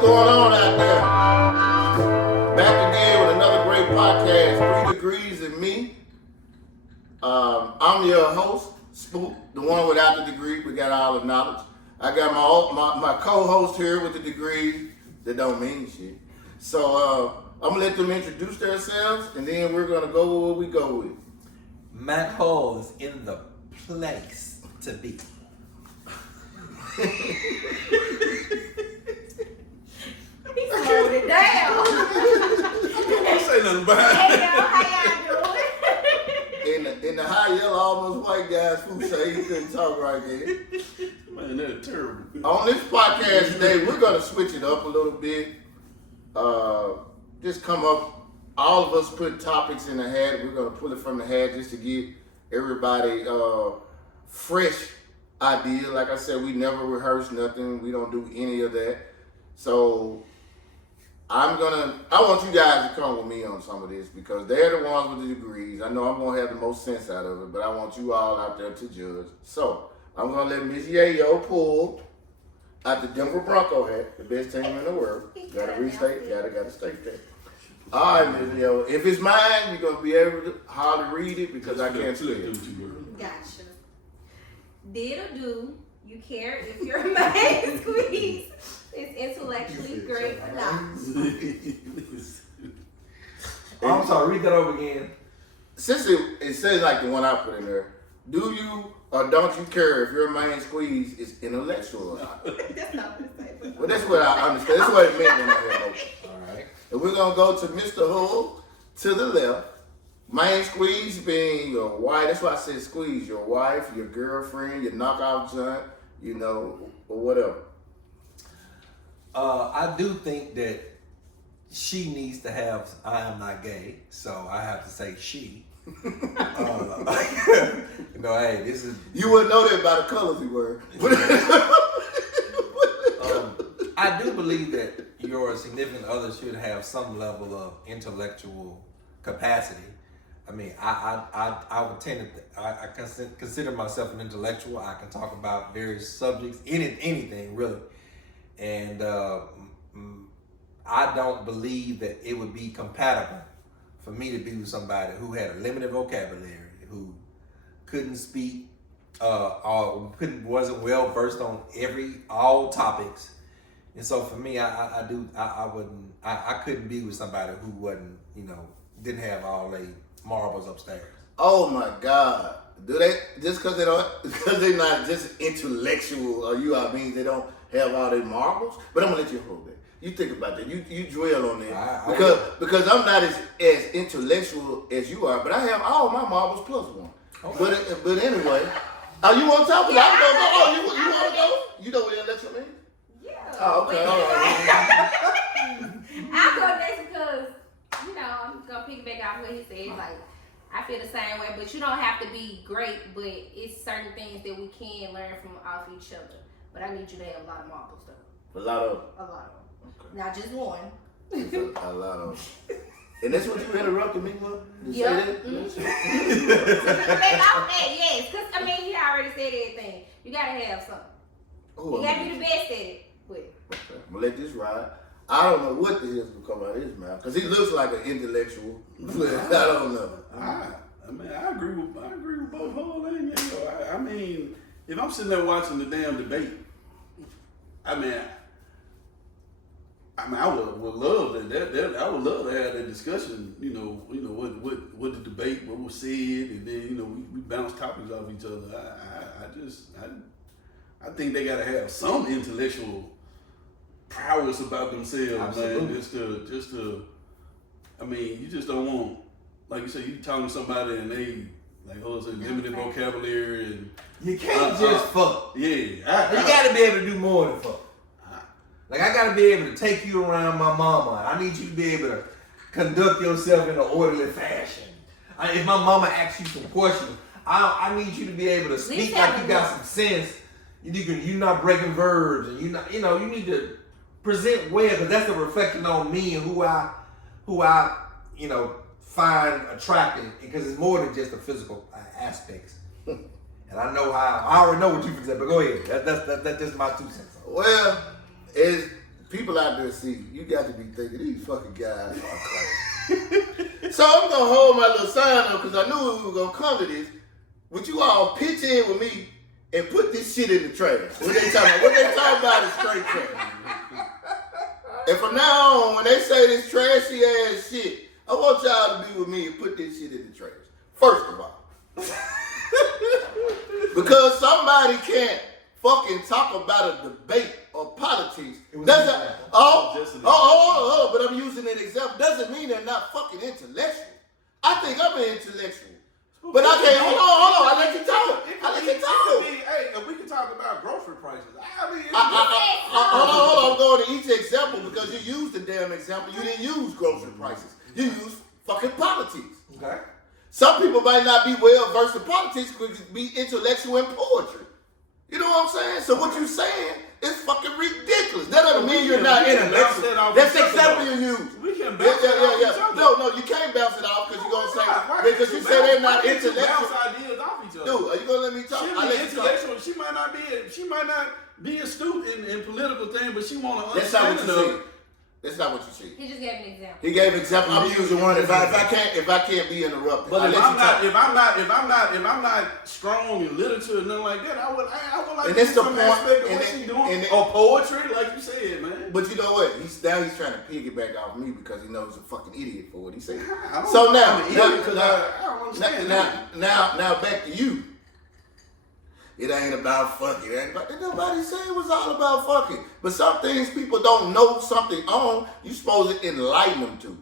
going on out there? Back again with another great podcast, 3 Degrees and Me. I'm your host, Spook, the one without the degree. We got all the knowledge. I got my co-host here with the degree that don't mean shit. So I'm gonna let them introduce themselves, and then we're gonna go with what we go with. Matt Hall is in the place to be. He slowed it down. Don't say nothing about it. Hey y'all, how y'all doing? In the high yellow, almost white guys who say he couldn't talk right there. Man, that's terrible. On this podcast today, we're gonna switch it up a little bit. Just come up, all of us put topics in the hat. We're gonna pull it from the hat just to get everybody fresh idea. Like I said, we never rehearse nothing. We don't do any of that. So I want you guys to come with me on some of this because they're the ones with the degrees. I know I'm gonna have the most sense out of it, but I want you all out there to judge. So I'm gonna let Miss Yayo pull out the Denver Bronco hat, the best team in the world. Gotta restate, gotta state that. All right, Miss Yayo. If it's mine, you're gonna be able to hardly read it because I can't see it. Gotcha. Did or do you care if your main squeeze is intellectually great or not? I'm sorry, read that over again. Since it says like the one I put in there, do you or don't you care if your main squeeze is intellectual or not? That's not what it says. Well, that's what I understand. That's what it meant when I heard it. All right. And we're going to go to Mr. Hull to the left. Main squeeze being your wife. That's why I said squeeze. Your wife, your girlfriend, your knockout joint, or whatever. I do think that she needs to have, I am not gay, so I have to say she. Hey, this is... You wouldn't know that by the colors you wear. I do believe that your significant other should have some level of intellectual capacity. I mean, I would tend to, I consider myself an intellectual. I can talk about various subjects, anything really. And I don't believe that it would be compatible for me to be with somebody who had a limited vocabulary, who couldn't speak, or wasn't well versed on all topics. And so for me, I couldn't be with somebody who wasn't, didn't have all the marbles upstairs. Oh my God. Do they, just because they're not just intellectual, or means they don't have all their marbles? But I'm going to let you hold that. You think about that. You dwell on that. Because I'm not as intellectual as you are, but I have all my marbles plus one. Okay. But anyway, you want to talk? Yeah, you want to go? You know what intellectual means? Yeah. Oh, okay. All right. I'll go next because, I'm going to piggyback off what he said. Like, I feel the same way, but you don't have to be great, but it's certain things that we can learn from off each other. But I need you to have a lot of marbles, though. A lot of them? A lot of them. Okay. Not just one. A lot of them. And that's what you interrupted me with? Yeah. Yes, because, he already said everything. You got to have something. You got to be the best at it with it. Okay. I'm going to let this ride. I don't know what the hell's going to come out of his mouth, because he looks like an intellectual. I don't know. I agree with both whole and if I'm sitting there watching the damn debate, I would love that. I would love to have that discussion. What the debate, what was said, and then we bounce topics off each other. I think they gotta have some intellectual prowess about themselves, Absolutely. man. Just to, you just don't want, like you said, you talking to somebody and they limited vocabulary and you can't just fuck. Yeah, you gotta be able to do more than fuck. Like, I gotta be able to take you around my mama. I need you to be able to conduct yourself in an orderly fashion. If my mama asks you some questions, I need you to be able to speak like you got some sense. You're not breaking verbs, and you need to present well, because that's a reflection on me and who I find attractive, because it's more than just the physical aspects. And I already know what you can say, but go ahead. That's just my 2 cents. Well, people out there see, you got to be thinking, these fucking guys are crazy. So I'm going to hold my little sign up because I knew we were going to come to this. Would you all pitch in with me and put this shit in the trash? What they talking about is straight trash. And from now on, when they say this trashy ass shit, I want y'all to be with me and put this shit in the trash. First of all. Because somebody can't fucking talk about a debate or politics. But I'm using an example. Doesn't mean they're not fucking intellectual. I think I'm an intellectual. But I can't, hold on, I let you talk. Hey, we can talk about grocery prices. Hold on, I'm going to each example because you used the damn example. You didn't use grocery prices. You used fucking politics. Okay. Some people might not be well versed in politics, but be intellectual in poetry. You know what I'm saying? So what you saying is fucking ridiculous. That doesn't mean you're not intellectual. That's the example you use. We can bounce it off each other. No, you can't bounce it off because you're gonna say because you say they're not intellectual. Bounce ideas off each other. Dude, are you gonna let me talk? She might not be astute in political things, but she want to That's not understand what you see. That's not what you see. He just gave an example. He gave an example. I'm using one if I can't be interrupted. But if I'm not strong in literature or nothing like that, I would like and to that's see the some point. aspect of what she's doing. Or poetry, like you said, man. But you know what? He's trying to piggyback off me because he knows he's a fucking idiot for what he said. I don't understand. Now back to you. It ain't about fucking. Nobody said it was all about fucking. But some things people don't know something on, you supposed to enlighten them to.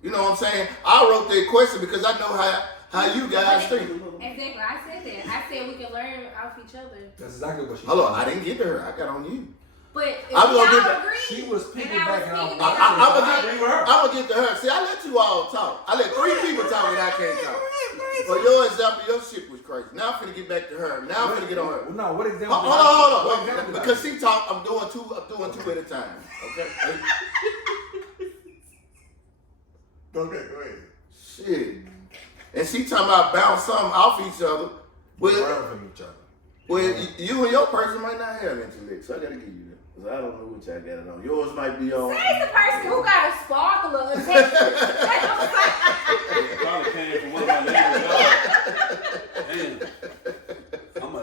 You know what I'm saying? I wrote that question because I know how you guys think. Exactly. I said that. I said we can learn off each other. That's exactly what she Hold on, I didn't get to her. I got on you. But if I'm gonna y'all agree, She was piggybacking off. I'm gonna get to her. See, I let you all talk. I let 3 people talk and I can't talk. For your example, your shit was crazy. Now I'm finna get back to her. Now I'm finna get on her. No, what example? Hold on. Because she talked, I'm doing two at a time. Okay? Okay, go ahead. Shit. And she talking about bounce something off each other. Learn from each other. Well, you and your person might not have intellect, so I gotta give you that. Cause I don't know what y'all got it on. Yours might be on. Say the person who got a sparkle of attention. It probably came from one of my neighbors. Damn.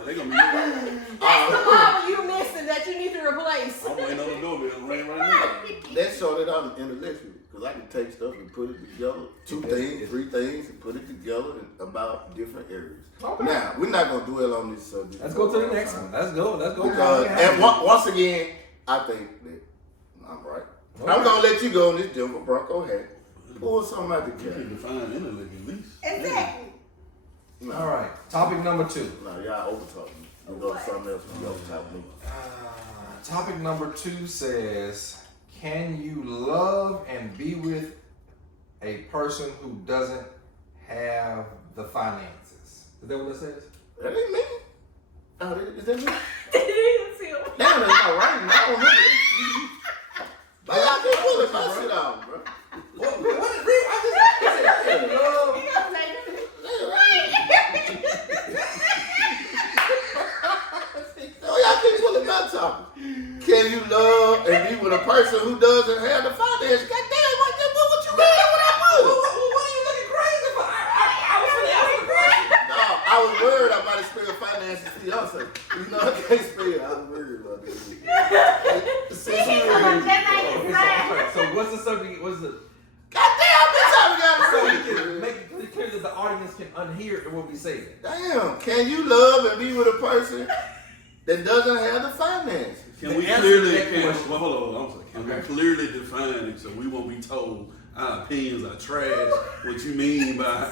They gonna be That's the mama you missing that you need to replace. I'm waiting on the doorbell ring right now. That show that I'm intellectual. Because I can take stuff and put it together, 2 things, 3 things, and put it together about different areas. Okay. Now, we're not going to dwell on this subject. Let's go to the next one. Let's go. Because, and once again, I think that I'm right. Okay. I'm going to let you go on this Denver Bronco hat. Pull something out the cat. You can define intellect at least. Exactly. No. All right. Topic number 2. No, y'all over-talk me. I'll go to something else when you over-talk me. Topic number 2 says, can you love and be with a person who doesn't have the finances? Is that what it says? That ain't me. Oh, is that me? Damn, Damn, that's not right. I don't know. But y'all keep pulling my shit out, bro. Y'all keep pulling my topic. Can you love and be with a person who doesn't have the finances? God damn, what you mean? What are you looking crazy for? I was going to ask a question. No, I was worried I might have spelled finances for y'all. You know, I can't spell. I was worried about this. So what's the subject? What's the... Goddamn, bitch, I got So to we can make it clear that the audience can unhear what we say. Damn, can you love and be with a person that doesn't have the finances? Can we clearly we clearly define it so we won't be told our opinions are trash? What you mean by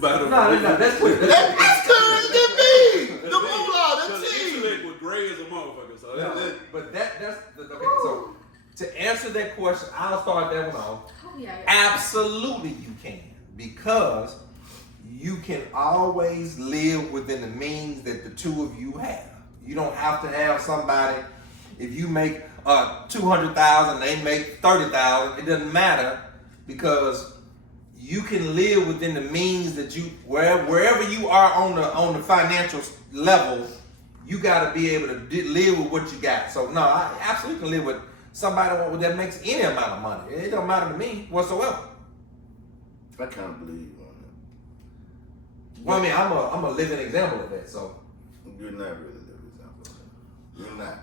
the No, that's clear. That's clear as can be. The moolah, the cheese. Intellect was gray as a motherfucker. So But that's okay. So to answer that question, I'll start that one off. Yeah. Absolutely, you can, because you can always live within the means that the two of you have. You don't have to have somebody. If you make $200,000, they make $30,000. It doesn't matter, because you can live within the means that you wherever you are on the financial level. You got to be able to live with what you got. So no, I absolutely can live somebody that makes any amount of money. It don't matter to me whatsoever. I kind of believe you on that. Well, I mean, I'm a living example of that. So You're not really a living example of that. You're not.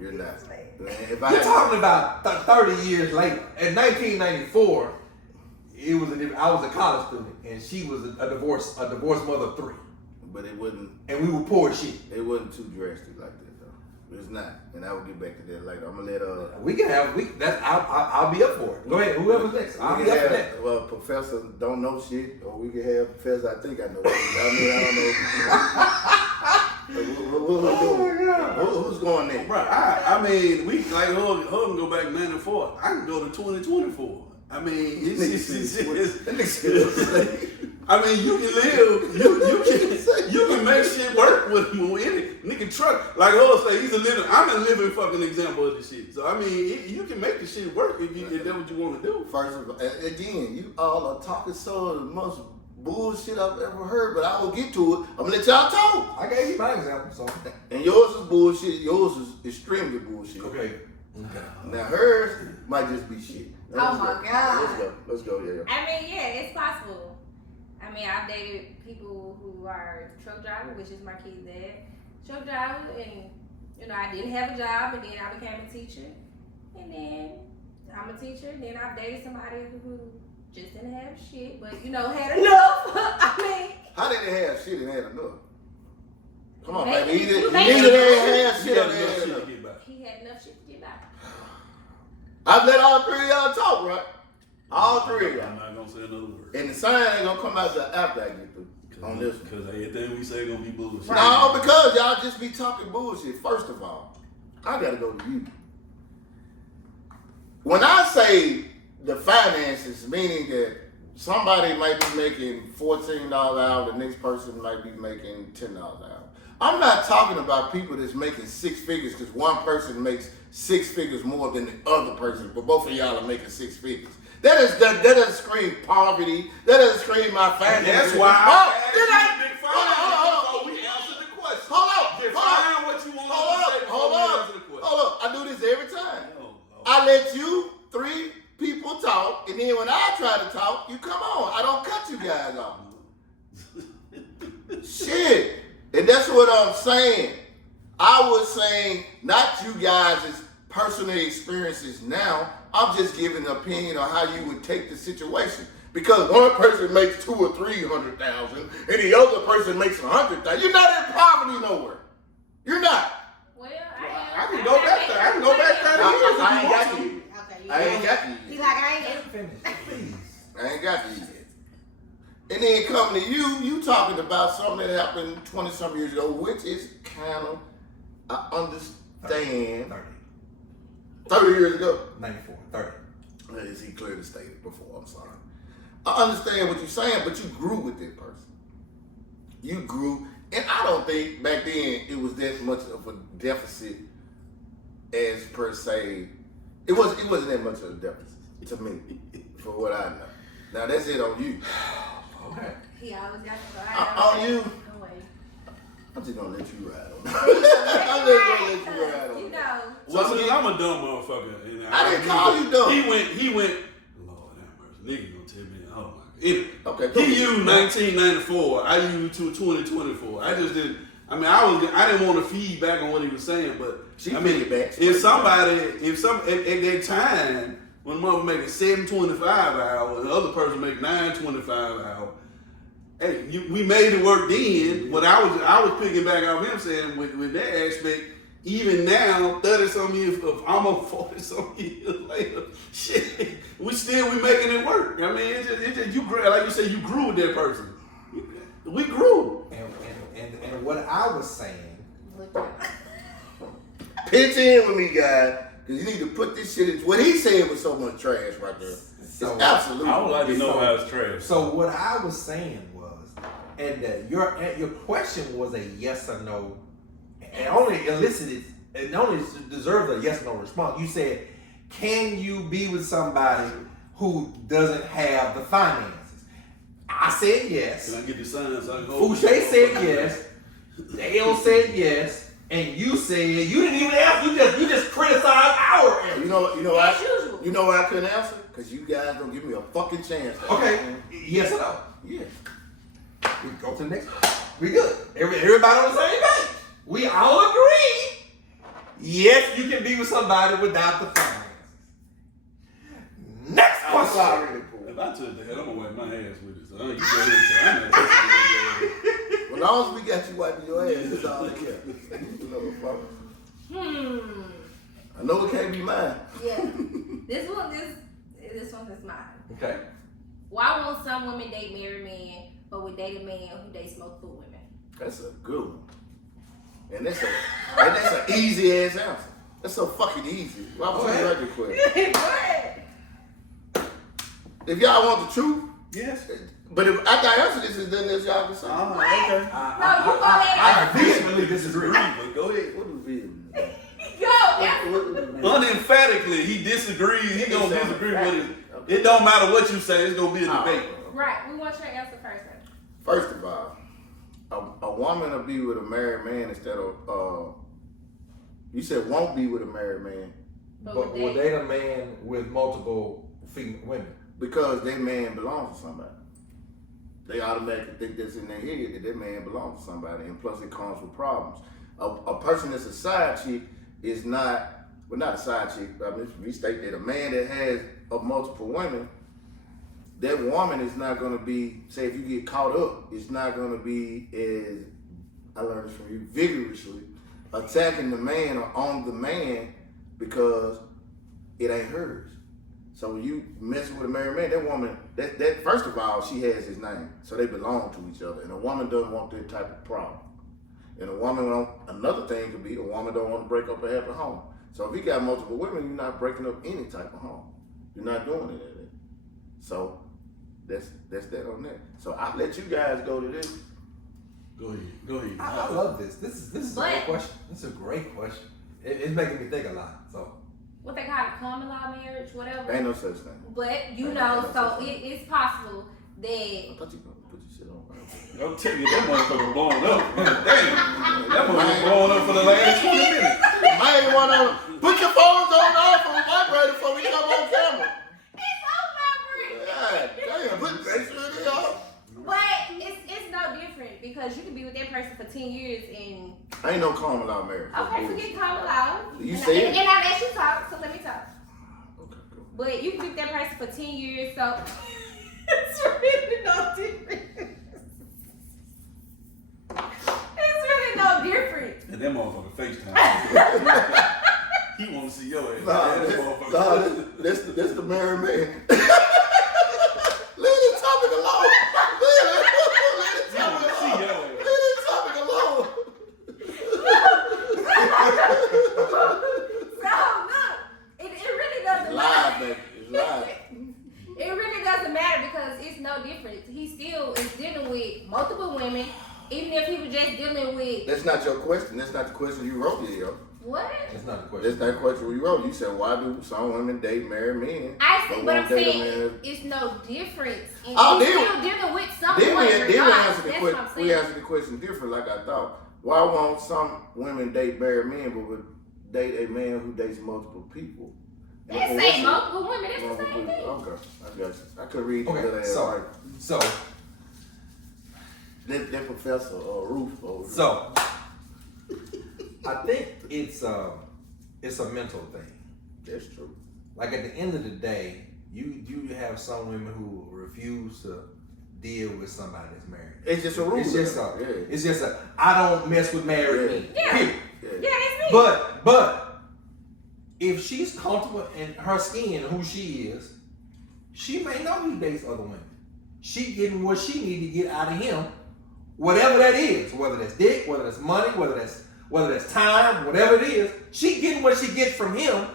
You're not. If you're talking about 30 years later. In 1994, I was a college student, and she was a divorced mother of 3. But it wasn't. And we were poor as shit. It wasn't too drastic like that though. It's not. And I will get back to that later. I'm gonna let We can have I'll be up for it. Go ahead, whoever's next. I'll be up for that. Well, Professor don't know shit, or we can have Professor I think I know shit. I mean, I don't know. Who's going next? Right. I mean, we like her can go back 94. I can go to 2024. I mean, I mean, you can live, you can make shit work with any nigga truck. Like Earl say, I'm a living fucking example of this shit. So I mean, you can make the shit work if that's what you want to do. First of all, again, you all are talking so the most bullshit I've ever heard, but I will get to it. I'm gonna let y'all talk. I gave you my example, so. And yours is bullshit. Yours is extremely bullshit. Okay. Now hers might just be shit. Oh my God. Let's go. Yeah. I mean, yeah, it's possible. I mean, I've dated people who are truck drivers, which is my kid's dad. Truck driver, and I didn't have a job, and then I became a teacher, and then I'm a teacher, and then I've dated somebody who just didn't have shit, but had enough. I mean, how did they have shit and had enough? Come on, maybe, baby. Either maybe they had shit or they had enough. He had enough shit to get by. I've let all 3 of y'all talk, right? All 3 of y'all. I'm not gonna say another word. And the sign ain't gonna come out till after I get through on this one. Because everything we say gonna be bullshit. No, because y'all just be talking bullshit. First of all, I gotta go to you. When I say the finances, meaning that somebody might be making $14 an hour, the next person might be making $10 an hour. I'm not talking about people that's making 6 figures because one person makes 6 figures more than the other person, but both of y'all are making 6 figures. That doesn't scream poverty. That doesn't scream my finances. That's why we answer the question. Hold on. Define what you want to say before we answer the question. Hold up. I do this every time. Oh, I let you 3 people talk, and then when I try to talk, you come on. I don't cut you guys off. Shit. And that's what I'm saying. I was saying, not you guys' personal experiences now. I'm just giving an opinion on how you would take the situation. Because one person makes 200,000 or 300,000, and the other person makes 100,000. You're not in poverty nowhere. You're not. Well, I can go back there. I can go back there. I ain't got you. Okay, I ain't got you. He's like, I ain't Finish, please. I ain't got you yet. And then coming to you talking about something that happened 20-some years ago, which is kind of, I understand. 30 years ago. 94, 30. As he clearly stated before, I'm sorry. I understand what you're saying, but you grew with that person. You grew, and I don't think back then it was that much of a deficit as per se. It wasn't that much of a deficit to me, for what I know. Now that's it on you. Okay. He always got to go. On you. No way. I'm just gonna let you ride on that. I'm just gonna let you ride on You that. know. Well, since I'm a dumb motherfucker. And I didn't call you dumb. He went, Lord have mercy. Nigga gonna tell me, oh my God. Anyway, Okay, go he ahead. used 1994. I used 2024. I just didn't. I mean, I didn't want to feed back on what he was saying, but She I mean, feed back. if at that time when mother making $7.25 an hour and the other person make $9.25 an hour, hey, we made it work then. But I was picking back off him saying with that aspect. Even now, 30-some years, almost 40-some years later, shit, we making it work. I mean, it's just you grew, like you said, you grew with that person. We grew. And what I was saying. Pitch in with me, guys, because you need to put this shit in. What he said was so much trash right there. So, it's absolutely. I would like to know how it's trash. So what I was saying was, and your question was a yes or no, and only elicited, and only deserves a yes or no response. You said, can you be with somebody who doesn't have the finances? I said yes. Can I get the sign so I can hold Fouché said yes. Dale said yes. And you said you didn't even ask. You just criticized our You know why I couldn't answer? Because you guys don't give me a fucking chance. Okay, yes or no? Yeah. We go to the next one. We good. Everybody on the same page. We all agree. Yes, you can be with somebody without the finances. Next I'm question. sorry, Paul. If I took the head, I'm gonna wipe my ass with it. So you go ahead and say, As long as we got you wiping your ass, that's all I care. I know it can't be mine. Yeah. This one is mine. Okay. Why won't some women date married men, but would date a man who dates multiple women? That's a good one. And that's an easy ass answer. That's so fucking easy. Why would you like the question? Go ahead. If y'all want the truth, yes. but if after I answer this, then there's y'all can say. What? Okay. No, you go ahead. I vehemently disagree. But go ahead. What do we Go. Unemphatically, he disagrees. He gonna disagree with it. It don't matter what you say. It's gonna be a debate. Right. We want your answer first. First of all, a woman will be with a married man instead of you said won't be with a married man But will date a man with multiple female women? because that man belongs to somebody. They automatically think that's in their head that man belongs to somebody, and plus it comes with problems. A person that's a side chick is not, well, not a side chick. I mean, we state that a man that has multiple women, that woman is not going to be, say if you get caught up, it's not going to be as, I learned this from you, vigorously attacking the man or on the man because it ain't hers. So when you messing with a married man, that woman, that first of all, she has his name. So they belong to each other. And a woman doesn't want that type of problem. And a woman, another thing could be, a woman don't want to break up a happy home. So if you got multiple women, you're not breaking up any type of home. You're not doing it at it. So that's that on that. So I'll let you guys go to this. Go ahead. I love this. This is a great question. This is a great question. It's making me think a lot. So What they call it, common law marriage, whatever. Ain't no such thing. But you know, so it's possible I that. thought you were going to put your shit on. I'm telling you, that motherfucker blowing up. Damn. That motherfucker blowing up for the last 20 minutes. I ain't want to put your phones on off and vibrate before we come on camera. It's over. God damn, put that shit on. But it's no different because you can be with that person for 10 years and. Ain't no common law marriage. Okay, forget common law. You and, said and, and I let you talk, so let me talk. Okay, cool. But you can be with that person for 10 years, so it's really no different. It's really no different. And that motherfucker FaceTime. He want to see your ass. That's the married man. Leave this topic alone. Leave He want to see your ass. this topic alone. So look, it really doesn't Live, matter. baby. It's live. It really doesn't matter because it's no different. He still is dealing with multiple women, even if he was just dealing with That's not your question. That's not the question you wrote here, yo. what? that's not the question. That's not the question you wrote. You said, why do some women date married men? I see, but but I'm won't date a saying man? it's no difference. And Oh, he's then- still dealing with someone. Then we regardless. answered the That's question. what I'm We saying. answered the question different, like I thought. Why won't some women date married men, but would date a man who dates multiple people? That What's same it? multiple women. That's the Multiple same people. thing. Okay, I got you. I could read the little Okay, ass right. so That professor Ruth. So, I think it's a mental thing. That's true. Like at the end of the day, you have some women who refuse to deal with somebody that's married. It's just a rule. It's just yeah. it's just a I don't mess with married men. Yeah. Period. Yeah. Yeah, that's me. But if she's comfortable in her skin, who she is, she may know he dates other women. She getting what she need to get out of him, whatever that is, whether that's dick, whether that's money, whether that's time, whatever it is, she getting what she gets from him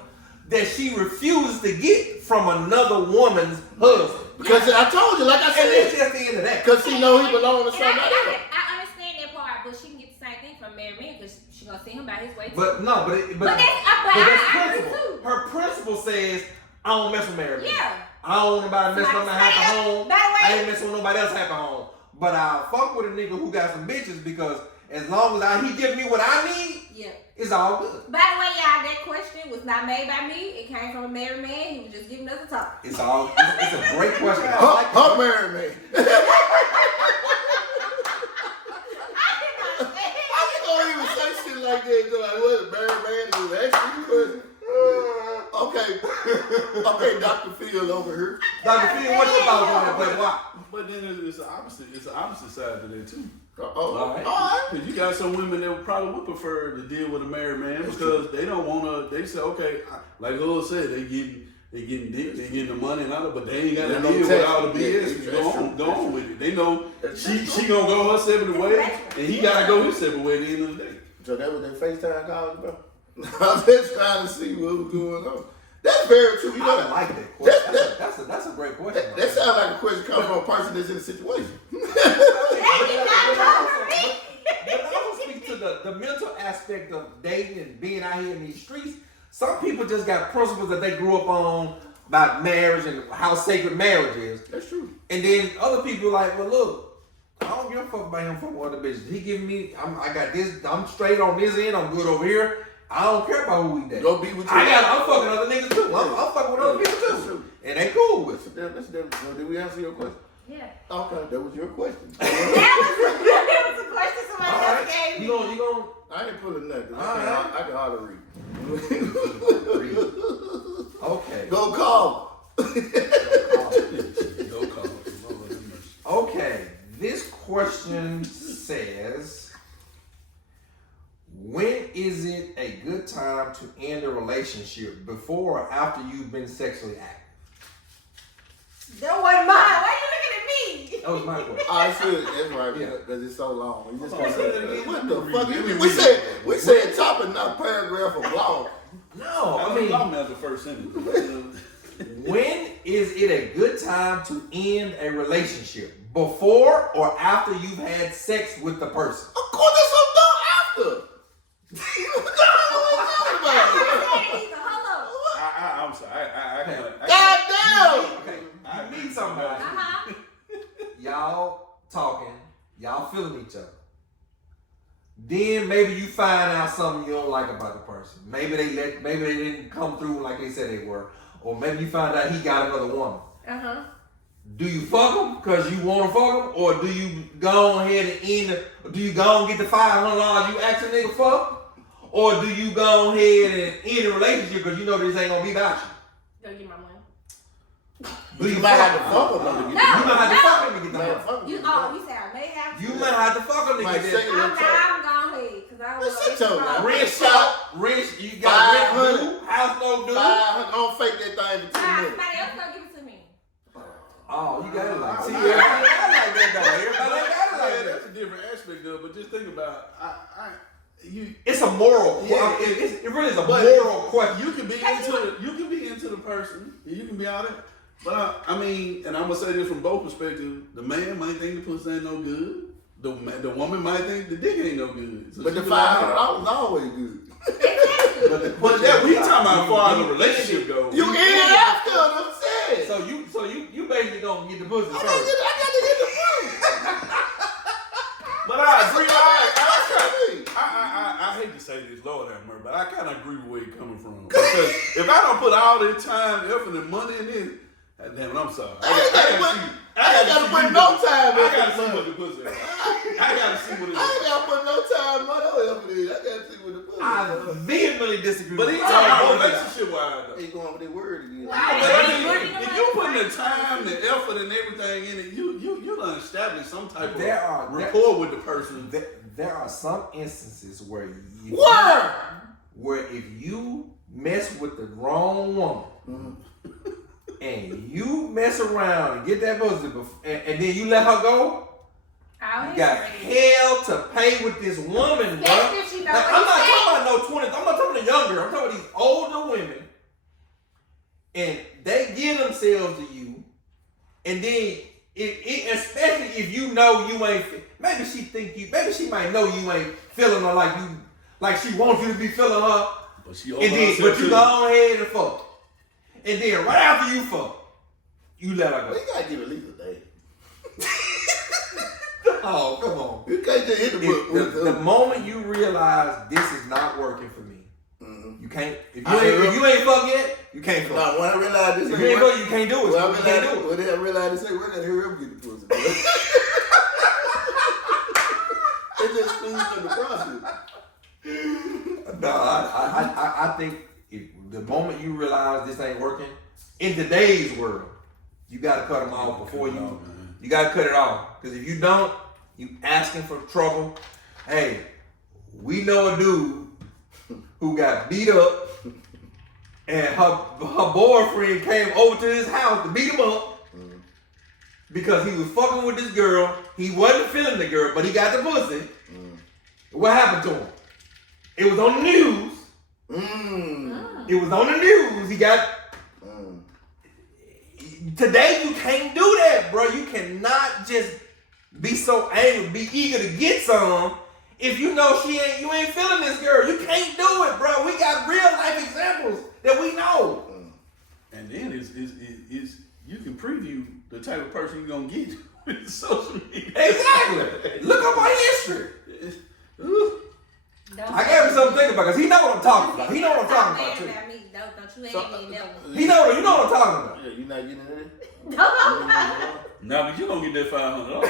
that she refuses to get from another woman's husband. Because I told you, like I And said, it's just the end of that. because she know he belongs to And somebody else. I understand that part, but she can get the same thing from married men because she gonna see him by his way too. But no, but But that's I agree principle. too. Her principle says, I don't mess with married men. Yeah. I don't want nobody messing up my happy home. By the way- I ain't messing with nobody else happy home. But I'll fuck with a nigga who got some bitches because as long as he gives me what I need, Yeah. it's all good. By the way, y'all, that question was not made by me. It came from a married man. He was just giving us a talk. It's a great question. Her married man. How you gonna even say shit like that? Like, what, a married man was asking you question? Okay, Dr. Phil over here. Dr. Phil, what's your thoughts on that? But why? But then it's the opposite. It's the opposite side to that too. All right. Because you got some women that probably would prefer to deal with a married man because they don't want to. They say, okay, like Lil said, they getting dick, they getting the money and all that, but they ain't got to deal with all the BS. Go on with it. They know she gonna go her separate way, and he gotta go his separate way at the end of the day. So that was their FaceTime calls, bro? I'm just trying to see what was going on. That's very true. You know, I like that question. That's a great question. That sounds like a question coming from a person that's in a situation. But also speak to the mental aspect of dating and being out here in these streets. Some people just got principles that they grew up on about marriage and how sacred marriage is. That's true. And then other people like, well, look, I don't give a fuck about him fucking with other bitches. He giving me, I got this, I'm straight on this end, I'm good over here. I don't care about who we date. Go be with you. I'm fucking other niggas too. I'm fucking with other people too. And they cool with it. That's different. So did we answer your question? Yeah. Okay, that was your question. That was a question somebody else gave me. You gonna I ain't pulling nothing. I can hardly read. Okay. Go call. Go call. Okay. This question says, when is it a good time to end a relationship, before or after you've been sexually active? That wasn't mine. Why are you looking at me? That was my question. I should. That's right. Yeah. Because it's so long. You just Oh, gonna say, say that again. what the fuck? Read it. We said topic, not paragraph or blog. No, I mean, I'm at the first sentence. when is it a good time to end a relationship, before or after you've had sex with the person? Of course, it's so done after. What the hell are we talking about? Hold on. I'm sorry. God damn! Okay, you meet somebody, y'all talking, y'all feeling each other. Then maybe you find out something you don't like about the person. Maybe they didn't come through like they said they were, or maybe you find out he got another woman. Do you fuck him because you want to fuck him, or do you go ahead and end it? Do you go and get the $500 you ask a nigga fuck, or do you go ahead and end a relationship because you know this ain't gonna be about you? Go get my money. You might have to fuck him to get You might have to fuck him to get the money. You said I may have to. You might have to fuck him to Might get say that. I'm going ahead because I Let's don't sit know. down. Rent shop, you got rent 500. due, house no due. $500. Don't fake that thing for 2 Nah, minutes. somebody else gonna give it to me. Oh, you got it like. See, Yeah. everybody got it like that though. Everybody got it like Yeah, that. that's a different aspect of it, but just think about It's a moral. Yeah, It really is a but moral question. you can be into the person, and you can be out there. But I mean, and I'm gonna say this from both perspectives. The man might think the pussy ain't no good. The woman might think the dick ain't no good. So But the she $500 is always good. But that we talking about as far as the relationship goes. You in it after, I'm saying. So you basically gonna get the pussy I first. gotta get the money. But I agree. I hate to say this, Lord have mercy, but I kind of agree with where you're coming from. Because if I don't put all this time, effort, and money in this, damn it, I'm sorry. I gotta put no time. I gotta see what the pussy is. I gotta see what it is. I ain't gotta put no time, money, or effort in. I gotta see what the pussy I vehemently disagree. But with he's you. talking about relationship wise though. They going with their word again. But I mean, if you putting the time, the effort, and everything in it, you done establish some type of rapport with the person. There are some instances where if you mess with the wrong woman and you mess around and get that pussy and then you let her go, you got hell to pay with this woman, bro. I'm not talking about no 20s. I'm not talking about younger. I'm talking about these older women, and they give themselves to you, and then especially if you know you ain't. Maybe she might know you ain't feeling her like she wants you to be feeling her. But you go ahead and fuck. And then right after you fuck, you let her go. Well, you gotta give it at least a day. Oh, come on. You can't just hit the book. The moment you realize this is not working for me, you can't. If you ain't fuck yet, you can't fuck. Nah, when I realized this If you ain't fuck, you can't do it. When You can't do it. I realized this ain't working, I hurry up and get the pussy. It just speeds in the process. No, I think the moment you realize this ain't working, in today's world, you gotta cut them off before you gotta cut it off. Because if you don't, you asking for trouble. Hey, we know a dude who got beat up and her boyfriend came over to his house to beat him up because he was fucking with this girl. He wasn't feeling the girl, but he got the pussy. What happened to him? It was on the news. It was on the news. He got. Today you can't do that, bro. You cannot just be so angry, be eager to get some. If you know you ain't feeling this girl, you can't do it, bro. We got real life examples that we know. And then it's you can preview the type of person you're gonna get with social media. Exactly. Look up our history. Don't I gave him something to think about because he know what I'm talking about. He know what I'm talking about too. Don't you hate me, never. You know what I'm talking about. Yeah, you not getting in there? Nah, but you gonna get that $500.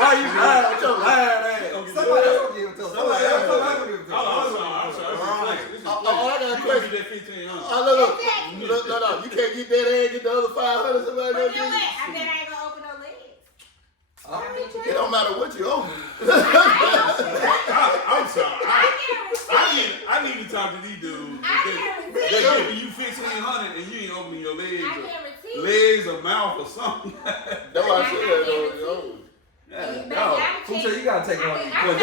Why you lying with your lying ass? Somebody else gonna give it to him. Somebody else gonna give it to him. I'm sorry. This is I got a you gonna question. get that $1,500. No. You can't get that and get the other 500. Somebody But else you know what? get I bet I ain't gonna open no legs. it. It don't matter what you own. I'm sorry. I need to talk to these dudes. They're giving you $1,500 and you ain't opening your legs or mouth or something. That's why I said that. No. Who said you gotta take one? Because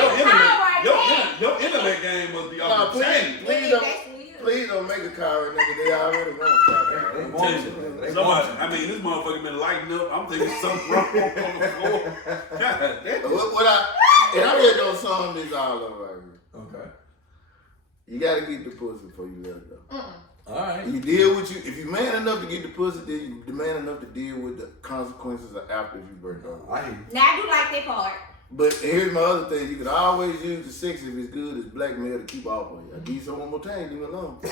your internet game must be off the chain. Please don't make a car right now. They already want Somebody, this motherfucker been lighting up. I'm thinking something wrong on the floor. God damn. And I read those songs this all over right here. Okay. You gotta get the pussy before you let it go. All right. You deal with if you man enough to get the pussy, then you man enough to deal with the consequences of after you break up. I hear you. Now I do like that part. But here's my other thing: you can always use the sex if it's good as blackmail to keep off on you. I give you some one more time, leave me alone. You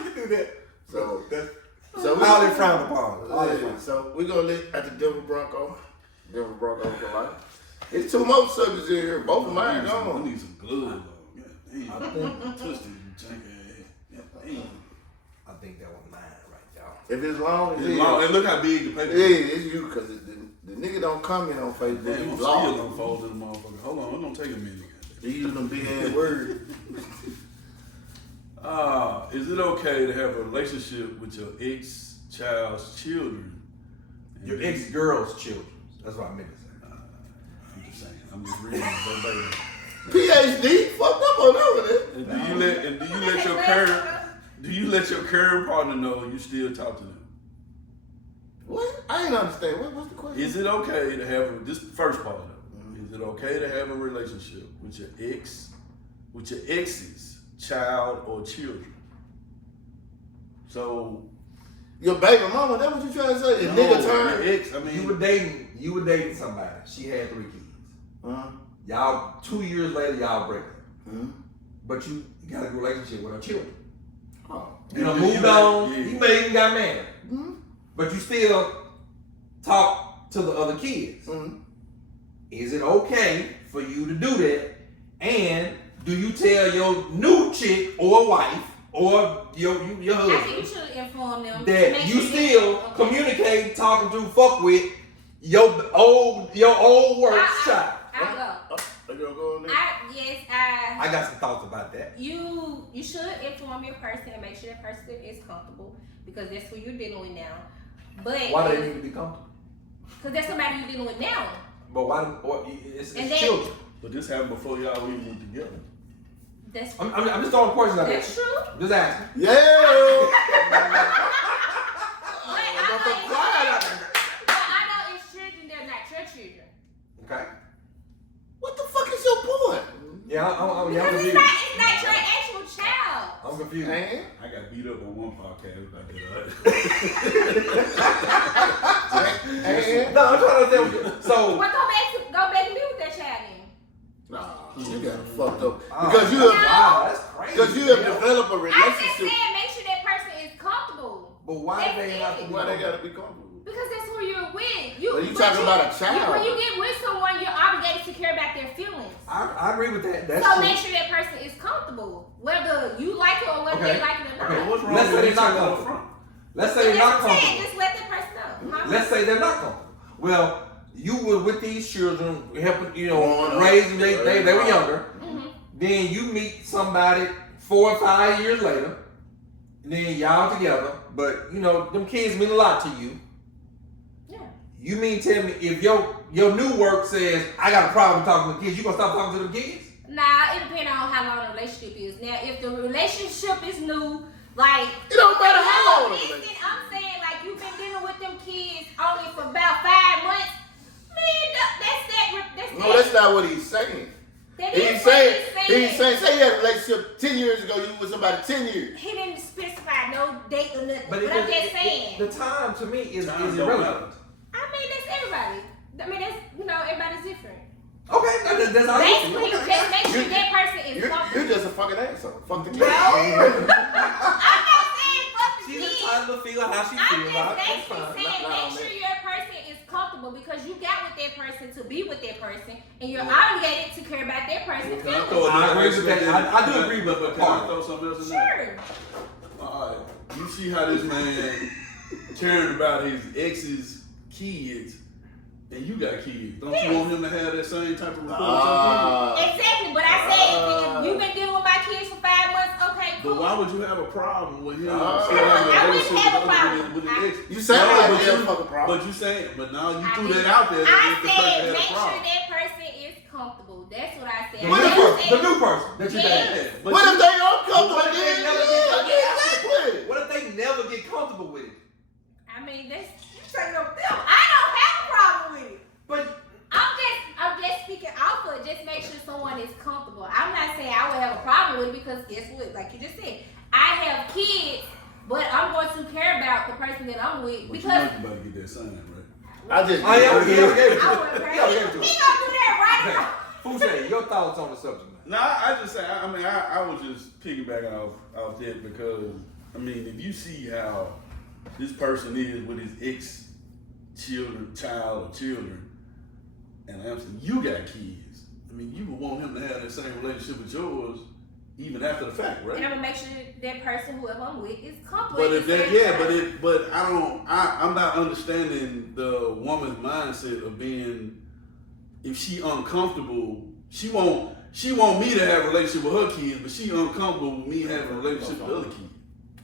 can do that. So we highly frowned upon. So we're gonna let at the Denver Bronco for life. There's two more subjects in here. Both of mine gone. We need some gloves on. I think twisted I think that was mine right there. If it's long, it's long. And look how big the paper is. is. It's you because the nigga don't comment on Facebook. Damn, He I'm blocked. still don't fold to the motherfucker. Hold on, it's gonna take a minute. He using them big ass words. Is it okay to have a relationship with your ex-child's children? Your ex-girl's children. That's what I meant to say. I'm just saying. I'm just reading verbatim. PhD fucked up on that one. And do you let your current partner know you still talk to them? What? I ain't understand. What's the question? Is it okay to have this first part of it? Is it okay to have a relationship with your ex's child or children? So Your baby mama, that's what you trying to say? No, Nigga turn. your ex, I mean, You were dating somebody. She had 3 kids. Y'all 2 years later, y'all break up. But you got a relationship with her children. You know, moved on. You may even got married. But you still talk to the other kids. Is it okay for you to do that? And do you tell your new chick or wife or your husband I think you should inform them that you still communicate, talking to, fuck with your old work child? I'll go. Yes, I got some thoughts about that. You should inform your person and make sure that person is comfortable because that's who you're dealing with now. But Why do they need to be comfortable? because that's somebody you're dealing with now. But why? It's children. But this happened before y'all even went together. That's I'm just throwing questions out there. that's true. Just asking. Yeah. But I know it's children, they're not your children. Okay. What the fuck is your point? Yeah, I'm Because confused. it's not your actual child. I'm confused. Man. I got beat up on one podcast about that. And No, I'm trying to tell you. So, Well, go back and be with that child then. nah, you got it fucked up oh, because you No. have wow, that's crazy. because you have man. developed a I just relationship. said make sure that person is comfortable. But why do they have to be Why they gotta be comfortable? Because that's who you're with. But you talking about a child. When you get with someone, you're obligated to care about their feelings. I agree with that. That's So true. make sure that person is comfortable, whether you like it or whether they like it or not. Okay. What's wrong Let's with say you they're not taking it up comfortable. front? Let's say they're That's not what I'm saying. comfortable. Just let that person know. Huh? Let's say they're not comfortable. Well, you were with these children, helping, Growing up. raising they were younger. Mhm. Then you meet somebody 4 or 5 years later. And then y'all together. But them kids mean a lot to you. Yeah. You mean tell me if your new work says I got a problem talking to kids, you gonna stop talking to them kids? Nah, it depends on how long the relationship is. Now, if the relationship is new, like It don't matter how long the listen, relationship. I'm saying like you've been dealing with them kids only for about 5 months. Man, that's No, that's not what he's saying. That He's is what saying, he's saying. say you had a relationship 10 years ago, you with somebody 10 years. He didn't specify no date or nothing. But, it I'm does- just saying. the time to me is Time don't irrelevant. I mean, that's everybody. I mean, that's everybody's different. Okay, that's all Basically, you just make sure that person is You're comfortable. just a fucking asshole. Fuck the kid. No. I'm not saying fuck the She's kid. entitled to feel how she I'm feels. just That's basically fine. saying Not make on sure that. your person is comfortable because you got with that person to be with that person and you're obligated to care about that person's Can I feelings. throw I another agree with that. aspect in? I do agree with But the can I part. throw something else in there? Sure. Alright, you see how this man caring about his ex's kids, and you got kids. Don't you want him to have that same type of rapport with your kids? Exactly, but I said if you've been dealing with my kids for 5 months, okay, cool. But why would you have a problem with him? I still having wouldn't relationship have a with problem. with his ex? You said No, like but you had a fucking problem. But you saying, but now you I threw mean, that out there. I That the person said had a make sure problem. that person is comfortable. That's what I said. The I new never person, the said- new person that you Yeah. dated. But What you- if they uncomfortable What if they again? never get Exactly. What if they never get comfortable with it? I mean, that's you taking up them. I don't have a problem with it. But I'm just speaking out for it. Just make sure someone is comfortable. I'm not saying I would have a problem with it because guess what? Like you just said, I have kids, but I'm going to care about the person that I'm with But you because know you better get that sign, right? I just. I am. He never gave it to I you. would. He Right? never gave it to He you. gonna do that right. Fouché, your thoughts on the subject matter? No, I just say, I mean, I was just piggybacking off that because, I mean, if you see how this person is with his child or children, and I'm saying you got kids, I mean, you would want him to have that same relationship with yours even after the fact, right? And I'm gonna make sure that person, whoever I'm with, is comfortable. But at if the that, same yeah, time. but I'm not understanding the woman's mindset of being, if she uncomfortable, she want me to have a relationship with her kids, but she uncomfortable with me having a relationship with other kids.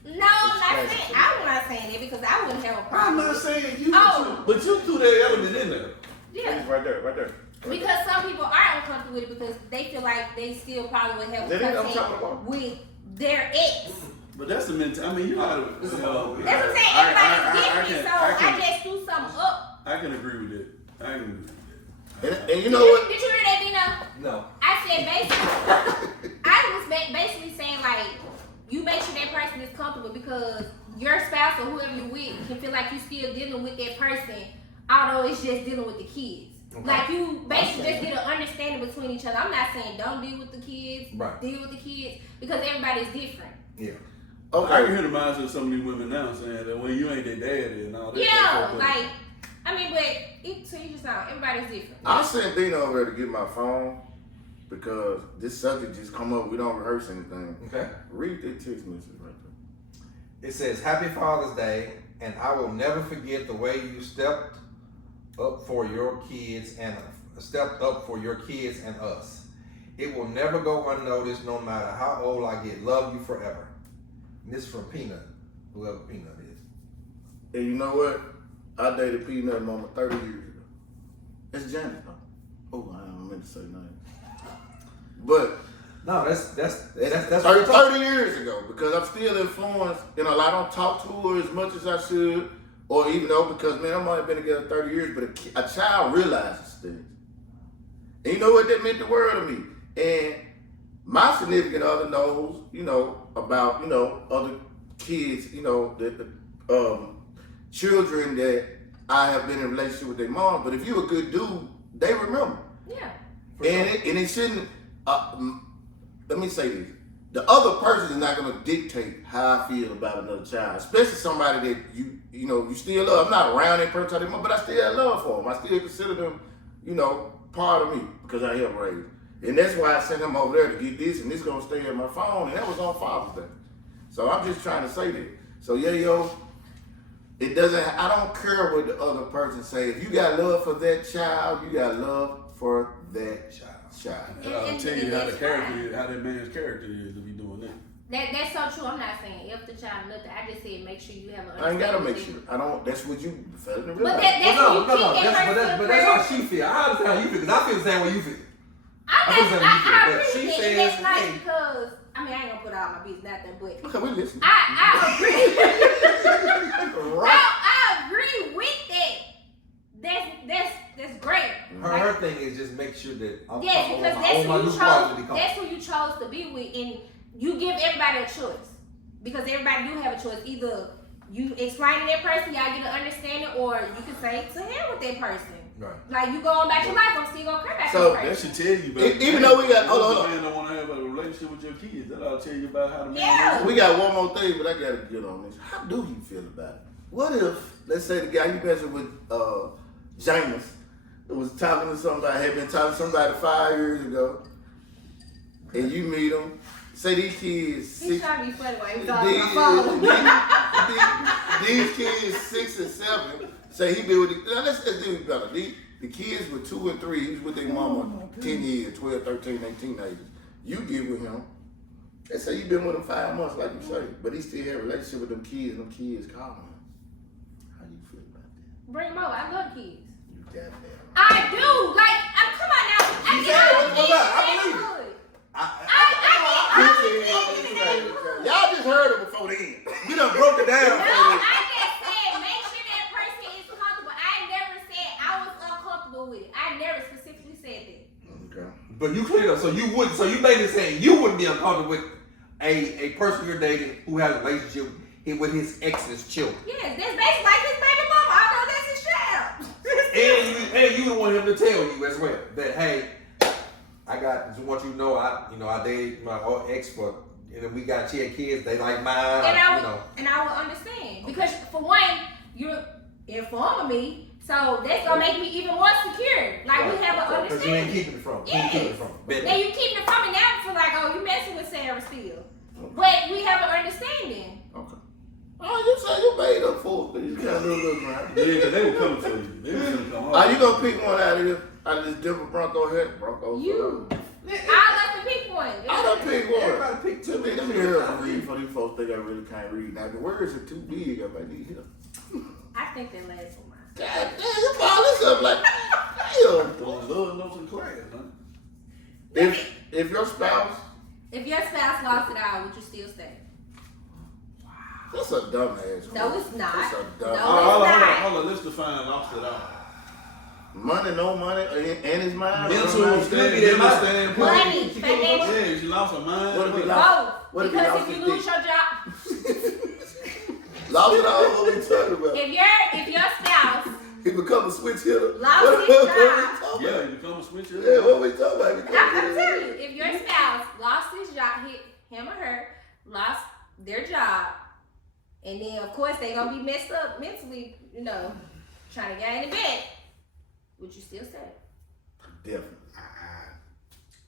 No, I'm not saying that because I wouldn't have a I'm problem. not saying you, Oh. but you threw that element in there. Yeah. Right there. Because some people are uncomfortable with it because they feel like they still probably would have That ain't what I'm talking contact about. with their ex. But that's the mentality. I mean, you gotta. This is That's what I'm saying. Everybody's different, so I just threw something up. I can agree with it. I can agree with that. And you know what? Did you hear that, Dino? No. I said basically, I was basically saying like, you make sure that person is comfortable because your spouse or whoever you're with can feel like you still dealing with that person, although it's just dealing with the kids. Okay. Like you basically just get an understanding between each other. I'm not saying don't deal with the kids, Right. deal with the kids because everybody's different. Yeah. I Okay. can hear the mindset of some of these women now saying that, well, you ain't their daddy and all that. Yeah, stuff. like I mean, but to each his own. Everybody's different. I sent Dino over there to get my phone because this subject just come up. We don't rehearse anything. Okay. Read the text message right there. It says, "Happy Father's Day, and I will never forget the way you stepped up for your kids and us. It will never go unnoticed, no matter how old I get. Love you forever." And this is from Peanut, whoever Peanut is. And you know what? I dated Peanut Mama 30 years ago. It's Janet though. Oh, I don't meant to say names. But No, that's That's what we're talking. 30 years ago because I'm still influenced. You know, I don't talk to her as much as I should, or even though because man, I've only been together 30 years, but a child realizes things. And you know what that meant the world to me. And my significant other knows, you know, about other kids, the children that I have been in a relationship with their mom. But if you a good dude, they remember. Yeah. And it shouldn't. Let me say this: the other person is not going to dictate how I feel about another child, especially somebody that you still love. I'm not around that person anymore, but I still have love for them. I still consider them, part of me because I helped raise. And that's why I sent him over there to get this, and this gonna stay in my phone, and that was on Father's Day. So I'm just trying to say that. So it doesn't. I don't care what the other person say. If you got love for that child, you got love for that child. I'll tell you how that man's character is if you doing that. That's so true. I'm not saying if the child nothing. I just said make sure you have an I ain't gotta make understanding. sure. I don't. That's what you felt in the But real life. That's how she feel. I understand how you feel, because I feel the same way you feel. I agree She with that. says, That's nice hey. because I ain't gonna put all my business out there, but Okay, we listen. I agree. Right. I agree with that. That's great. Her thing is just make sure that I'm Yes, because that's who you chose to be with, and you give everybody a choice. Because everybody do have a choice. Either you explain to that person, y'all get an understanding, or you can say to hell with that person. Right. Like you go on about your life, I'm still gonna care about So, that That person. should tell you about Even though we got the man don't want to have a relationship with your kids. That'll tell you about how the man Yeah. is. We got one more thing, but I gotta get on this. How do you feel about it? What if, let's say the guy you messing with, James, was talking to somebody, had been talking to somebody 5 years ago, and you meet him. Say these kids, He's trying to be funny while he's talking on the phone. these kids 6 and 7. Say he been with let's do it better. The kids were 2 and 3. He was with their mama 10 years, 12, 13, 18 teenagers. You get with him. They say you been with him 5 months, like you say, but he still had a relationship with them kids, and them kids calling him. How you feel about that? Bring them over. I love kids. You got that. I do. Like, come on now. I get all the kids I believe it. good. Y'all just heard it before then. We done broke it down. No, I just said make sure that person is comfortable. I never said I was uncomfortable with it. I never specifically said that. Okay. But you cleared up, so you basically saying you wouldn't be uncomfortable with a person you're dating who has a relationship with his ex's children. Yes, that's basically like his baby mama. I know that's his child. And you would want him to tell you as well that, hey, I just want you to know I dated my old ex for, and then we got 10 kids. They like mine. And I would understand because for one, you're informing me, so that's gonna make me even more secure. Like we have an understanding. Because you ain't keeping it from. Yes. You keeping it from. Now you keeping it from me now for like, oh, you messing with Sarah still, but we have an understanding. Okay. Oh, you say you made up for it, but you got a little ground. Yeah, because they were coming for you. They were gonna come Are you gonna pick one out of this Denver Bronco head? Bronco. You. I like to pick one. I don't pick one. Everybody pick two. Let me hear a read for these folks think I really can't read. Now the words are too big. I might need help. I think that last one. God damn, you ball this up like damn. Those love notes in class, huh? If your spouse, lost it all, would you still stay? that's a dumb ass. No, it's not. That's a dumb. No. Hold on. Let's define lost it all. Money, no money, and his mind. Mental standpoint. Money, financial. Yeah, she lost her mind. What if he Both. lost? What if he Because lost if you his lose dick? your job, Lost it all. What we talking about? if your spouse He become a switch hitter. Lost What his we job. talking Yeah, about? you become a switcher. Yeah, what we talking about? I'm telling you, if your spouse lost his job, him or her lost their job, and then of course they gonna be messed up mentally, trying to gain it back, would you still stay? Definitely.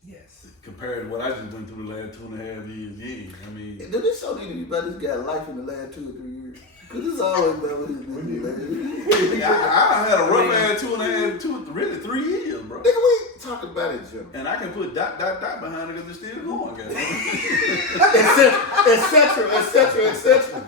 Yes. Compared to what I just went through the last 2.5 years, yeah. I mean, Do this show need to be about this guy's life in the last 2 or 3 years? Because it's always about what this nigga. I had a rough ass 2.5, 3 years, bro. Nigga, we talking about it, Jim. And I can put ... behind it because it's still going, guys. etc.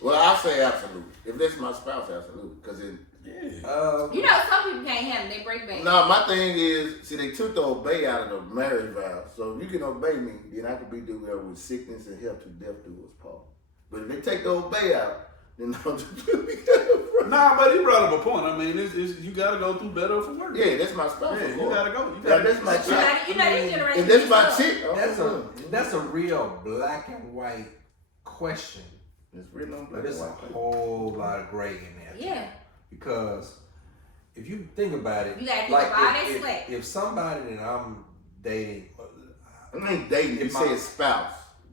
Well, I say absolute. If this is my spouse, absolute. Because it. Yeah. Some people can't handle it, they break back. No, my thing is, see, they took the obey out of the marriage vow. So if you can obey me, then I can be do well with sickness and health to death do us, Paul. But if they take the obey out, then don't you Nah, but he brought up a point. I mean, it's you got to go through better for worse. Yeah, that's my spouse. Yeah, you got to go. That's my chick. This generation. If that's my chick, That's a real black and white question It's written on But black there's and a white paper. whole lot of gray in there. Yeah. Because if you think about it, You gotta think like of all that sweat. if somebody that I'm dating, I ain't dating. You say spouse.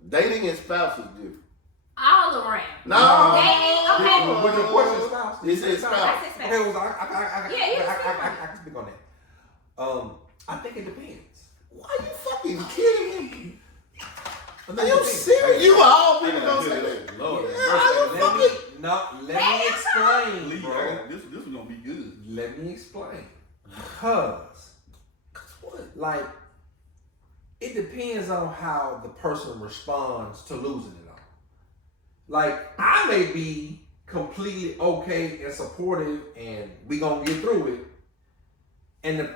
Dating and spouse is different. All around. No. Dating, okay. But your question spouse. You said spouse. I said spouse. Okay, well, I Yeah, you I can speak on that. I think it depends. Why you fucking kidding me? I Are think it you depends. serious? You all I people gotta gonna say hear that. that. Lord, Yeah, have are you mercy. fucking? Let me explain, Lee, bro. this is gonna be good. Let me explain. Because, What? like, it depends on how the person responds to losing it all. Like, I may be completely okay and supportive and we gonna get through it. And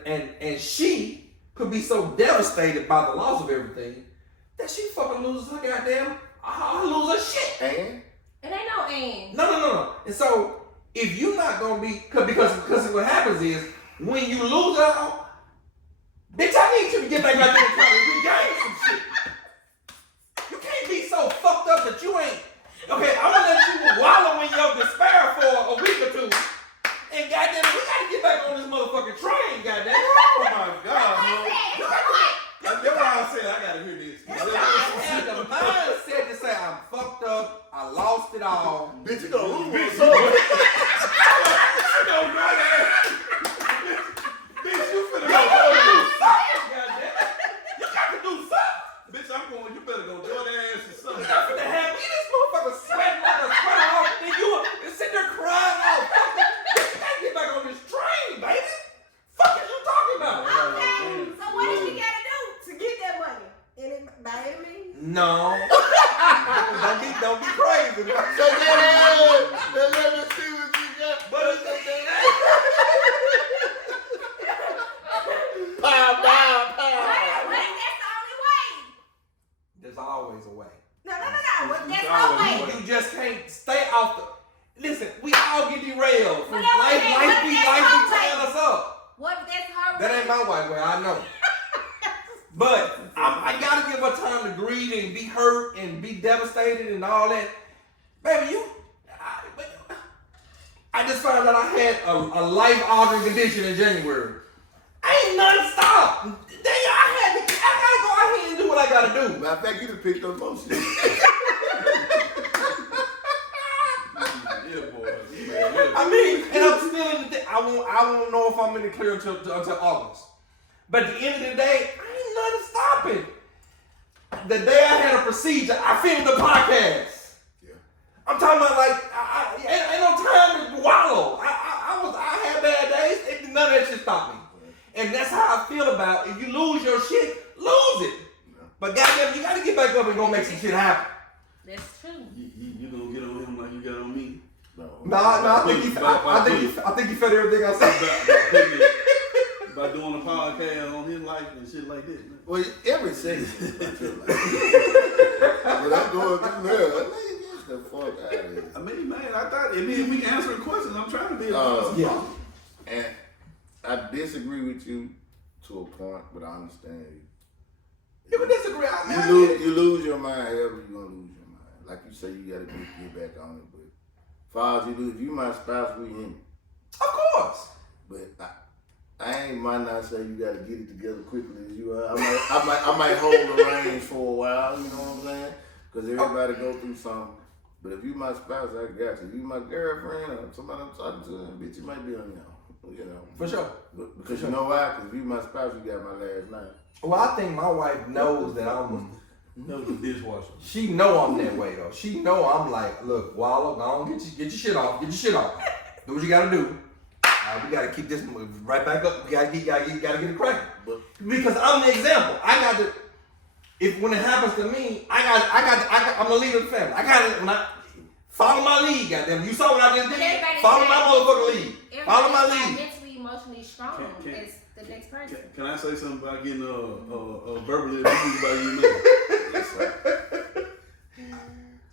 she could be so devastated by the loss of everything that she fucking loses her goddamn, lose her shit. And? It ain't no end. No. And so, if you're not gonna be, because what happens is, when you lose it all, bitch, I need you to get back out there and try to regain some shit. You can't be so fucked up that you ain't. Okay, I'm gonna let you wallow in your despair for a week or two. And goddamn, we gotta get back on this motherfucking train, goddamn. Oh my God, bro. That's That's why I said I gotta hear this. I had the mindset to say I'm fucked up, I lost it all. Bitch, you gonna lose Bitch, so you don't know that. Bitch, you finna go do something, goddamn. You got to do something. Bitch, I'm going, you better go do that ass or something. You're not finna have me, this motherfucker sweating like a sweater off, and you sitting there crying out. You gotta get back on this train, baby. Fuck is you talking about? Okay, so what did you gotta do to get that money? By any means? No. don't be crazy. let me see what you got. But it's Pow. What if that's the only way? there's always a way. No. What if that's It's no always way? You just can't stay off the. Listen, we all get derailed from But that life. was- Life what be if that's life be her tearing way? us up. What if that's her That way? ain't my white way. I know. But I gotta give her time to grieve and be hurt and be devastated and all that. Baby, I just found out I had a life-altering condition in January. Ain't nothing stopped. I gotta go out here and do what I gotta do. Matter of fact, you done picked up most shit. Yeah, boy. Yeah. I mean, and I'm still in the thing. I won't know if I'm in the clear until August. But at the end of the day, ain't nothing stopping. The day I had a procedure, I filmed the podcast. Yeah. I'm talking about like, ain't no time to wallow. I had bad days. None of that shit stopped me. And that's how I feel about if you lose your shit, lose it. Yeah. But goddamn, you gotta get back up and go make some shit happen. That's true. You gonna get on him like you got on me? No, I think you fed everything I said. By doing a podcast on his life and shit like that. Well, every segment is about your life. But I'm going through there. Get the fuck out of here. I mean, man, I thought if we answering questions, I'm trying to be Yeah. And I disagree with you to a point, but I understand you. You can disagree. I mean, You lose your mind, however you're gonna lose your mind. Like you say, you gotta get back on it. But as far as you do, if you my spouse, we in it. of course. But I might not say you gotta get it together quickly as you are. I might hold the reins for a while. You know what I'm saying? Because everybody go through something. But if you my spouse, I got you. If you my girlfriend or somebody I'm talking to, bitch, you might be on your own. You know. For sure. But because you know why? Because if you my spouse, you got my last name. Well, I think my wife knows that That was the dishwasher. she know I'm that way though. She know I'm like, look, Wallow, go on, get your shit off. Get your shit off. Do what you gotta do. We gotta keep this right back up. We gotta get it cracking. Because I'm the example. I got to. When it happens to me, I'm the leader of the family. I got to follow my lead. Goddamn, you saw what I just did. Follow my motherfucking lead. Follow my lead. Mentally, emotionally strong as the next person. Can I say something about getting verbally abused by you, man? Yes, sir.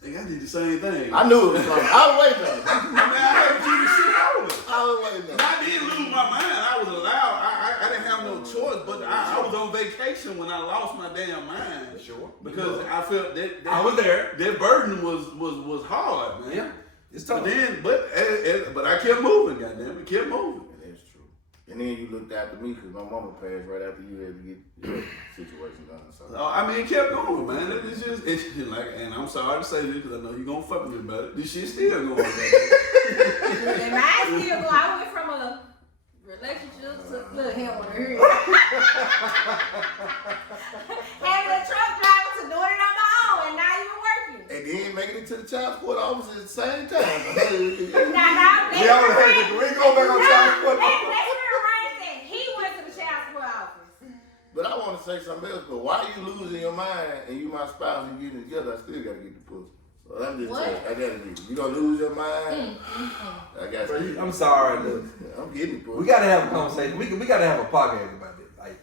I did the same thing. I knew it was coming. I was waiting on it. I mean, I heard you the shit over. I was waiting on it. I did lose my mind. I was allowed. I didn't have no choice, but I was on vacation. reflection when I lost my damn mind. Sure. Because I felt that I was there. That burden was hard, man. Yeah. It's tough. But I kept moving, goddamn it, kept moving. That's true. And then you looked after me because my mama passed right after you had to get your situation done. So. I mean, it kept going, man. It's like, and I'm sorry to say this because I know you're gonna fuck with me about it. This shit still going. And mine still go. I went from a relationship to look him on her. Having a truck driver to doing it on my own and not even working. And then making it to the child support office at the same time. We go back on child support. Let's rearrange that. He went to the child support office. But I want to say something else. But why you losing your mind and you my spouse and getting together, I still got to get the pussy. So I'm just saying, I got to get it. You going to lose your mind? I got to. I'm sorry, look. I'm getting the pussy. We gotta have a conversation. We gotta have a podcast about this. Like,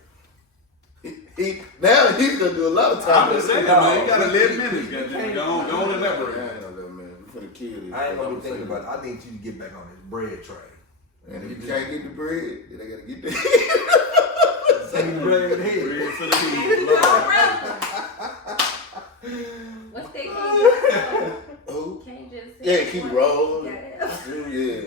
now he's going to do a lot of time. I'm just saying, man, you got 11 minutes, goddamn. Don't elaborate. I ain't know that, man. We're going to kill this. I ain't gonna be thinking about it. I need you to get back on this bread train. And if you can't get the bread, then I got to get the Same bread head. Bread for the And head. you go brother. What's that king? Who? Can't just Yeah, keep rolling. Yeah. Yeah.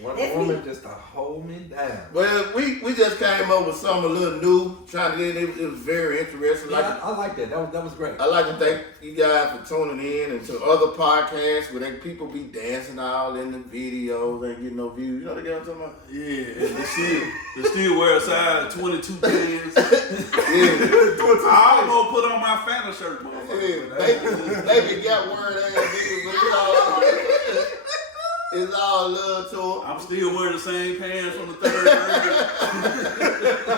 One woman just to hold me down. Well, we just came up with something a little new, trying to get it. It was very interesting. Yeah, I like that. That was great. I like to thank you guys for tuning in and to other podcasts where people be dancing all in the videos and get no views. You know what I'm talking about? Yeah, and they still wear a size 22 pants. Yeah. I almost put on my Fanta shirt, motherfucker. Baby got word ass niggas, but you know, it's all love to them. I'm still wearing the same pants from the third grade.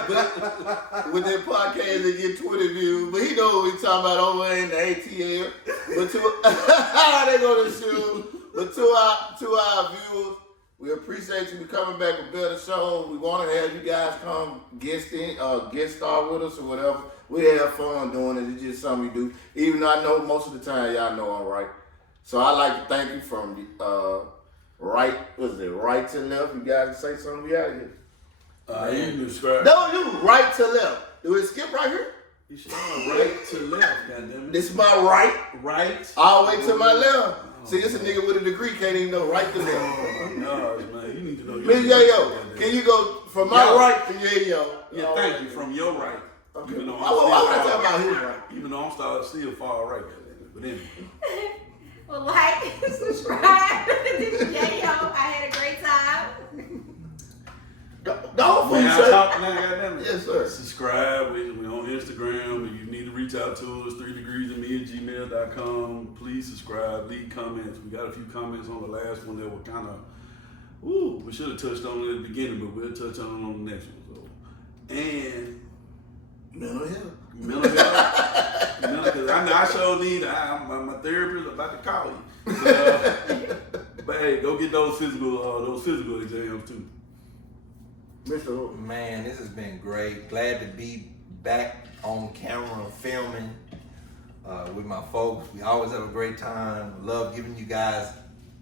But with that podcast, they get 20 views. But he know what we talking about over in the ATL. But they go to shoot. But to our viewers, we appreciate you coming back with better shows. We want to have you guys come guest star with us or whatever. We have fun doing it. It's just something we do. Even though I know most of the time y'all know I'm right. So I like to thank you from right to left. You guys can say something. We out of here. You can describe. No, you right to left. Do it skip right here? You should right to left, goddammit. This is my right, Right. all the way to my left. See, it's a nigga with a degree can't even know right to left. No, man, you need to know. Miss Yayo, can you go from my Yo. right to Yayo? Yeah, thank you. From your right. Okay. Even though Why would I talk about his right? Even though I'm still far right, goddammit. But anyway. Well, like, subscribe. This is Yayo. I had a great time. Don't Man, fool I say. talk now, goddammit. Yes, sir. Subscribe. We're on Instagram. If you need to reach out to us, 3degreesandme@gmail.com. Please subscribe. Leave comments. We got a few comments on the last one that were kind of, we should have touched on it at the beginning, but we'll touch on it on the next one. So, and Mental health. mental health. Because I sure need. My therapist about to call you. But hey, go get those physical exams too. Mr. Hook. Man, this has been great. Glad to be back on camera filming with my folks. We always have a great time. Love giving you guys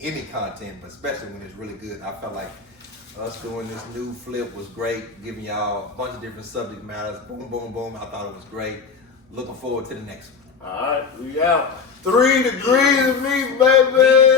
any content, but especially when it's really good. I felt like us doing this new flip was great, giving y'all a bunch of different subject matters. Boom, boom, boom. I thought it was great. Looking forward to the next one. All right, we out. 3 degrees of me, baby.